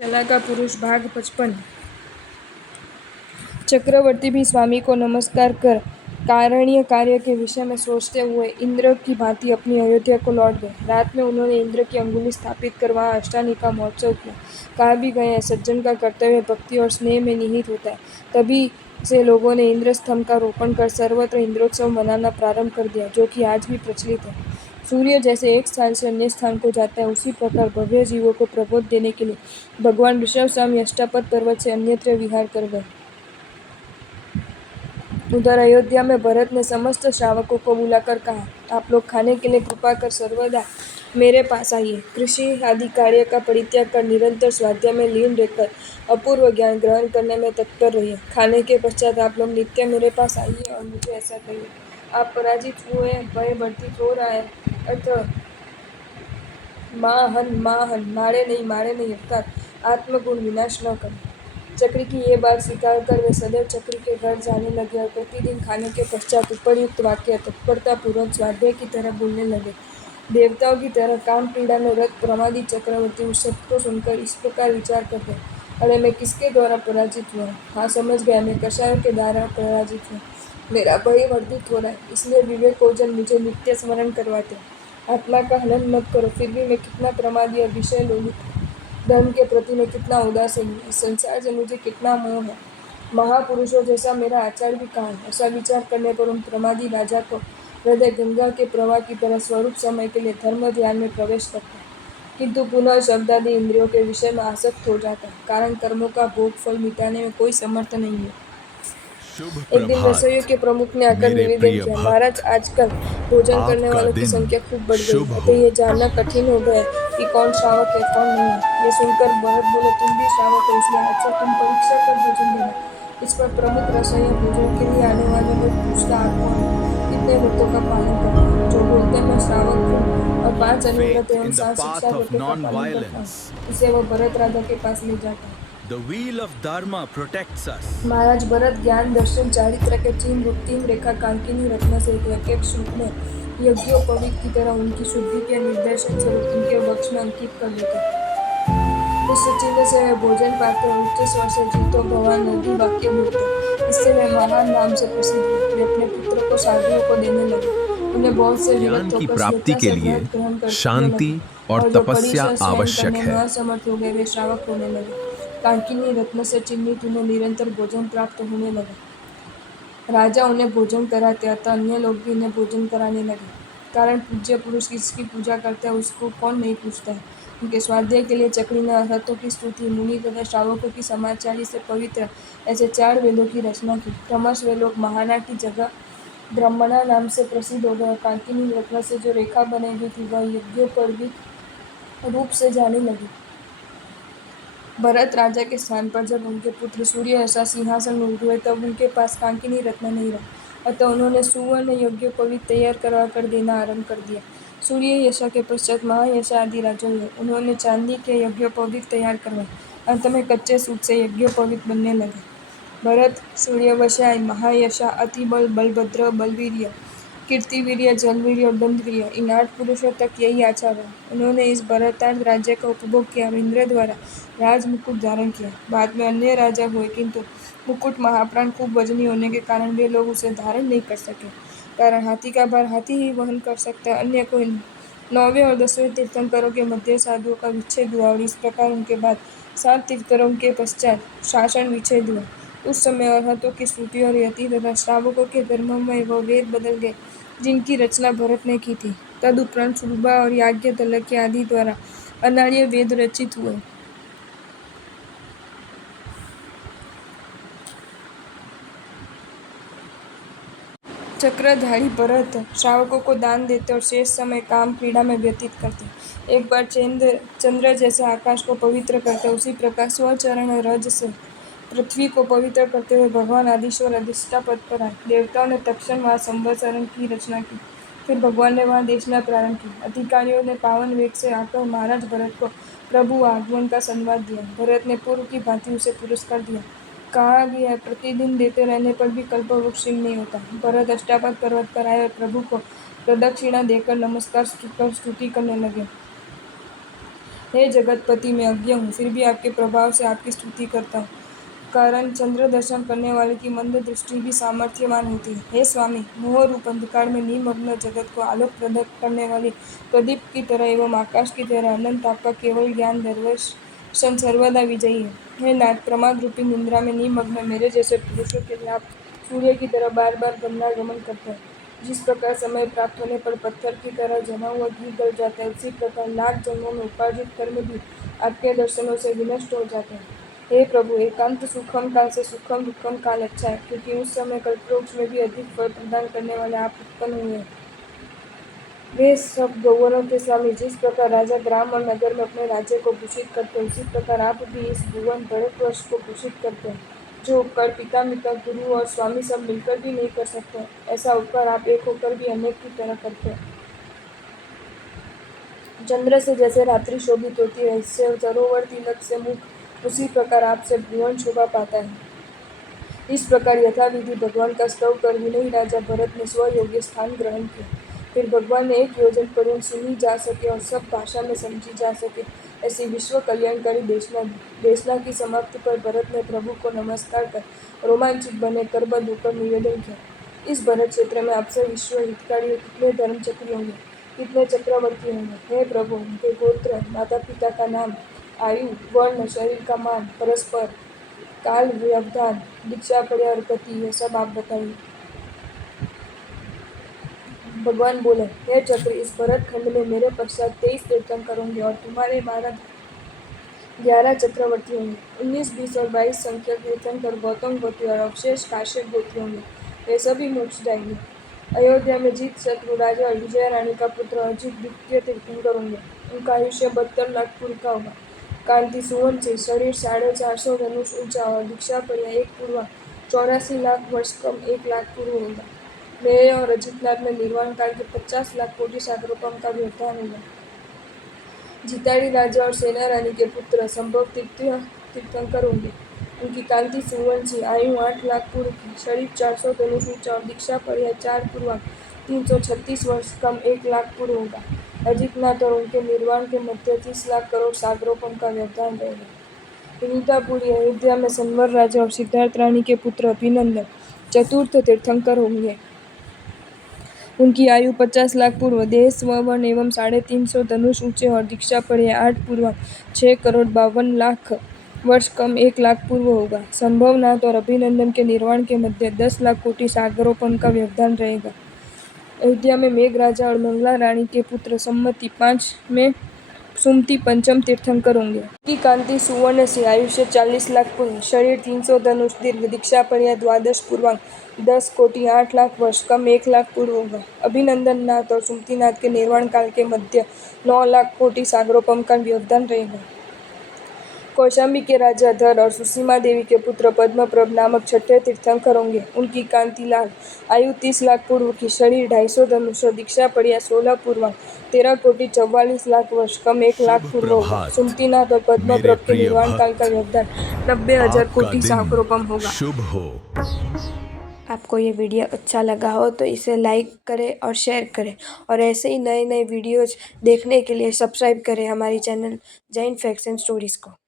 शला का पुरुष भाग 55। चक्रवर्ती भी स्वामी को नमस्कार कर कारणीय कार्य के विषय में सोचते हुए इंद्र की भांति अपनी अयोध्या को लौट गए। रात में उन्होंने इंद्र की अंगुली स्थापित कर वहाँ अष्टानी का महोत्सव किया। कहा भी गया है, सज्जन का कर्तव्य भक्ति और स्नेह में निहित होता है। तभी से लोगों ने इंद्र स्तंभ का रोपण कर सर्वत्र इंद्रोत्सव मनाना प्रारंभ कर दिया, जो कि आज भी प्रचलित है। सूर्य जैसे एक स्थान से अन्य स्थान को जाता है, उसी प्रकार भव्य जीवों को प्रबोध देने के लिए भगवान ऋषभ स्वामी अष्टापद पर्वत से अन्यत्र विहार कर गए। उधर अयोध्या में भरत ने समस्त श्रावकों को बुलाकर कहा, आप लोग खाने के लिए कृपा कर सर्वदा मेरे पास आइए। कृषि आदि कार्य का परित्याग कर निरंतर स्वाध्याय में लीन रहकर अपूर्व ज्ञान ग्रहण करने में तत्पर रहिए। खाने के पश्चात आप लोग नित्य मेरे पास आइए और मुझे ऐसा कहिए, आप पराजित हुए, भय वर्धित हो रहा है, अतः मां हन, मारे नहीं अर्थात आत्मगुण विनाश न करें। चक्र की ये बात स्वीकार कर वे सदैव चक्र के घर जाने लगे और प्रतिदिन खाने के पश्चात उपरयुक्त वाक्य तत्परता पूर्वक स्वाध्याय की तरह बोलने लगे। देवताओं की तरह काम पीड़ा में रत प्रमादी चक्रवर्ती उस शब्द को सुनकर इस प्रकार विचार करते, अरे मैं किसके द्वारा पराजित हुआ? हाँ, समझ गया, मैं कषायों के द्वारा पराजित हुआ। मेरा भय वर्धित हो रहा है, इसलिए विवेकोजन मुझे नित्य स्मरण करवाते, आत्मा का हनन मत करो। फिर भी मैं कितना प्रमादी और विषय लोलुप, धर्म के प्रति मैं कितना उदासीन हूँ, इस संसार से मुझे कितना मोह है। महापुरुषों जैसा मेरा आचार भी कहाँ है? ऐसा विचार करने पर उन प्रमादी राजा को हृदय गंगा के प्रवाह की तरह स्वरूप समय के लिए धर्म ध्यान में प्रवेश करता है, किंतु पुनः शब्दादि इंद्रियों के विषय में आसक्त हो जाता है, कारण कर्मों का भोग फल मिटाने में कोई समर्थ नहीं है। शुभ एक दिन रसोइयों प्रभात के प्रमुख ने आकर मेरे निवेदन प्रिय किया, महाराज भक्त। आजकल भोजन करने आपका वालों की दिन संख्या खूब बढ़ गई, शुभ अतः हो। ये जानना कठिन हो गया है कि कौन श्रावक है कौन नहीं है। ये सुनकर भरत बोले, तुम भी श्रावक हो, इसलिए आज से तुम परीक्षा कर भोजन देना। इस पर प्रमुख रसोइया भोजन के लिए आने वाले लोग पूछता, आप कौन हो, कितने व्रतों का पालन करते हैं? जो बोलते हैं मैं श्रावक हूँ और 5 अनुव्रत Faith एवं in the 7 शिक्षा path of व्रतों का पालन करता हूँ, non-violence. इसे वो भरत राजा के पास ले जाता है। The wheel of Dharma protects us. महाराज भरत ज्ञान दर्शन चारित्र के तीन रेखा कांकिनी रत्न से एक रूप में यज्ञोपवीत की तरह उनकी शुद्धि के निर्देशन स्वरूप उनके वक्ष में अंकित कर देते। उस चिन्ह से वे भोजन पाते और उच्च स्वर से जीतो भगवान नदी वाक्य बोलते, इससे वे महान नाम से प्रसिद्ध हुए। वे अपने पुत्र को साधुओं को देने लगे, उन्हें बहुत से ज्ञान विरक्त की होकर प्राप्ति स्वेच्छा के से लिए व्रत ग्रहण करने शांति लगे, और और जो तपस्या परिसर सहन आवश्यक करने में है। असमर्थ हो गए वे श्रावक होने लगे। कांकिनी रत्न से चिन्हित उन्हें निरंतर भोजन प्राप्त होने लगा। राजा उन्हें भोजन कराते, अतः अन्य लोग भी उन्हें भोजन कराने लगे। कारण पूज्य पुरुष किसकी पूजा करते हैं उसको कौन नहीं पूछता है। उनके स्वाध्याय के लिए चक्री ने अरहतों की स्तुति, मुनि तथा श्रावकों की समाचारी से पवित्र ऐसे 4 वेदों की रचना की। क्रमश वे लोग महाना की जगह ब्रह्मणा नाम से प्रसिद्ध हो गए। कांकिनी रत्न से जो रेखा बनाई गई थी वह यज्ञोपवीत रूप से जाने लगी। भरत राजा के स्थान पर जब उनके पुत्र सूर्य ऐसा सिंहासन में हुए तब उनके पास कांकिनी रत्न नहीं रहा, अतः उन्होंने सुवर्ण यज्ञोपवीत तैयार करवा कर देना आरंभ कर दिया। सूर्य यशा के पश्चात महायशा आदि राजा हुए, उन्होंने चांदी के यज्ञोपवीत तैयार करवाए, अंत में कच्चे सूत से यज्ञोपवीत बनने लगे। भरत, सूर्यवशा, महायशा, अतिबल, बलभद्र, बलवीर्य, कीर्तिवीर्य, जलवीर्य और दंडवीर्य, इन 8 पुरुषों तक यही आचार रहा। उन्होंने इस भरतार्थ राज्य का उपभोग किया और इंद्र द्वारा राज मुकुट धारण किया। बाद में अन्य राजा हुए, किंतु मुकुट महाप्राण खूब वजनी होने के कारण वे लोग उसे धारण नहीं कर सके, कारण हाथी का भार हाथी ही वहन कर सकता है। अन्य कोई नहीं। 9वें और 10वें तीर्थंकरों के मध्य साधुओं का विच्छेद हुआ और इस प्रकार उनके बाद 7 तीर्थंकरों के पश्चात शासन विच्छेद हुआ। उस समय अरहतों की स्तुति और यति तथा श्रावकों के धर्ममय व वेद बदल गए, जिनकी रचना भरत ने की थी। तदुपरांत सुरभा और याज्ञवल्क्य आदि द्वारा अनार्य वेद रचित हुए। चक्रधारी भरत श्रावकों को दान देते और शेष समय काम क्रीड़ा में व्यतीत करते। एक बार चंद्र जैसे आकाश को पवित्र करते, उसी प्रकार स्वचरण रज से पृथ्वी को पवित्र करते हुए भगवान आदिश्वर अधिष्ठा पद पर आए। देवताओं ने तत्क्षण वहाँ संवत्सरण की रचना की। फिर भगवान ने वहाँ देशना प्रारंभ किया। अधिकारियों ने पावन वेग से आकर महाराज भरत को प्रभु आगमन का संवाद दिया। भरत ने पूर्व की भांति उसे पुरस्कार दिया। कहा गया है, प्रतिदिन देते रहने पर भी कल्पवृक्ष नहीं होता। भरत अष्टापद पर्वत पर आए और प्रभु को प्रदक्षिणा देकर नमस्कार कर स्तुति करने लगे। हे जगतपति, मैं अज्ञ हूँ, फिर भी आपके प्रभाव से आपकी स्तुति करता हूँ। कारण चंद्र दर्शन करने वाले की मंद दृष्टि भी सामर्थ्यवान होती है। हे स्वामी, मोह रूप अंधकार में निमग्न जगत को आलोक प्रदान करने वाली प्रदीप की तरह एवं आकाश की तरह अनंत आपका केवल ज्ञान दर्शन सर्वदा विजयी है। हे नाथ, प्रमाद रूपी निंद्रा में निमग्न मेरे जैसे पुरुषों के लिए आप सूर्य की तरह बार बार गमनागमन करते हैं। जिस प्रकार समय प्राप्त होने पर पत्थर की तरह जमा हुआ घी गल जाता है, उसी प्रकार लाख जन्मों में उपार्जित कर्म भी आपके दर्शनों से विनष्ट हो जाते हैं। हे प्रभु, एकांत सुखम काल से सुखम दुखम काल अच्छा है, क्योंकि उस समय कल्पवृक्ष में भी अधिक फल प्रदान करने वाले आप उत्पन्न हुए हैं। वे सब गौवरों के स्वामी, जिस प्रकार राजा ग्राम और नगर में अपने राज्य को भूषित करते हैं, उसी प्रकार आप भी इस भुवन भारतवर्ष को भूषित करते हैं। जो उपकार पिता मित्र गुरु और स्वामी सब मिलकर भी नहीं कर सकते, ऐसा उपकार आप एक होकर भी अनेक की तरह करते हैं। चंद्र से जैसे रात्रि शोभित होती है, इससे सरोवर तिलक से मुख, उसी प्रकार आपसे भुवन शोभा पाता है। इस प्रकार यथाविधि भगवान का स्तव कर विनयी राजा भरत ने स्वयोग्य स्थान ग्रहण किया। फिर भगवान ने एक योजन पर्यंत सुनी जा सके और सब भाषा में समझी जा सके ऐसी विश्व कल्याणकारी देशना दी। देशना की समाप्ति पर भरत ने प्रभु को नमस्कार कर रोमांचित बने करबद्ध होकर निवेदन किया, इस भरत क्षेत्र में आपसे विश्व हितकारी कितने धर्मचक्री होंगे, कितने चक्रवर्ती होंगे। हे प्रभु, उनके गोत्र, माता पिता का नाम, आयु, वर्ण, शरीर का मान, परस्पर काल, व्यवधान, दीक्षा पड़े और गति, ये सब आप बताइए। भगवान बोले, हे चक्र, इस भरत खंड में मेरे पश्चात 23 तीर्थंकर होंगे और तुम्हारे 11 चक्रवर्ती होंगे। 19, 20 और 22 संख्यक तीर्थंकर गौतम गोत्री और अवशेष काश्यप गोत्री होंगे। वे सभी मोक्ष जाएंगे। अयोध्या में जीत शत्रु राजा और विजय रानी का पुत्र अजित द्वितीय तीर्थंकर होंगे। उनका आयुष्य 72 लाख पूर्व का होगा। कांति सुवन से, शरीर 450 धनुष ऊंचा और दीक्षा पर्या 1 पूर्वा 84 लाख वर्ष कम 1 लाख पूर्व होगा। मेरे और अजितनाथ में निर्वाण काल के 50 लाख कोटि सागरोपम का व्यवधान होगा। जिताड़ी राजा और सेना रानी के पुत्र संभव तृतीय तीर्थंकर होंगे। उनकी कांति सुवर्ण सी, आयु 8 लाख पूर्व की, शरीर 400 धनुष ऊंचा और दीक्षा पर्या 4 पूर्वा 336 वर्ष कम 1 लाख पूर्व होगा। अजितनाथ और उनके निर्वाण के मध्य 30 लाख करोड़ सागरोपम का व्यवधान रहेगा। विनीतापुरी अयोध्या में संवर राजा और सिद्धार्थ रानी के पुत्र अभिनंदन चतुर्थ तीर्थंकर होंगे। उनकी आयु 50 लाख पूर्व, देह स्वर्ण एवं 350 धनुष ऊंचे और दीक्षा पर्या 8 पूर्व 6 करोड़ 52 लाख वर्ष कम 1 लाख पूर्व होगा। संभवनाथ और अभिनंदन के निर्वाण के मध्य 10 लाख कोटि सागरोपम का व्यवधान रहेगा। अयोध्या में मेघ राजा और मंगला रानी के पुत्र सम्मति 5 में सुमति पंचम तीर्थंकर होंगे। उनकी कांति सुवर्ण से, आयुष्य 40 लाख पूर्व, शरीर 300 धनुष दीर्घ, दीक्षा पर्या 12 पूर्वांग 10 कोटि 8 लाख वर्ष कम 1 लाख पूर्व होगा। अभिनंदन नाथ और सुमतिनाथ के निर्वाण काल के मध्य 9 लाख कोटि सागरोपम का व्यवधान रहेगा। कौशाम्बी के राजा धर और सुसीमा देवी के पुत्र पद्मप्रभ नामक छठे तीर्थंकर होंगे। उनकी कांति लाल, आयु 30 लाख पूर्व की, शरीर 250 धनुष और दीक्षा पर्या 16 पूर्वांग 13 कोटि 44 लाख वर्ष कम 1 लाख पूर्व होगा। सुमतिनाथ और पद्मप्रभ के निर्वाण काल का व्यवधान 90,000 कोटि सागरोपम होगा। शुभ हो। आपको ये वीडियो अच्छा लगा हो तो इसे लाइक करें और शेयर करें, और ऐसे ही नए नए वीडियोज़ देखने के लिए सब्सक्राइब करें हमारी channel Jain facts and stories को।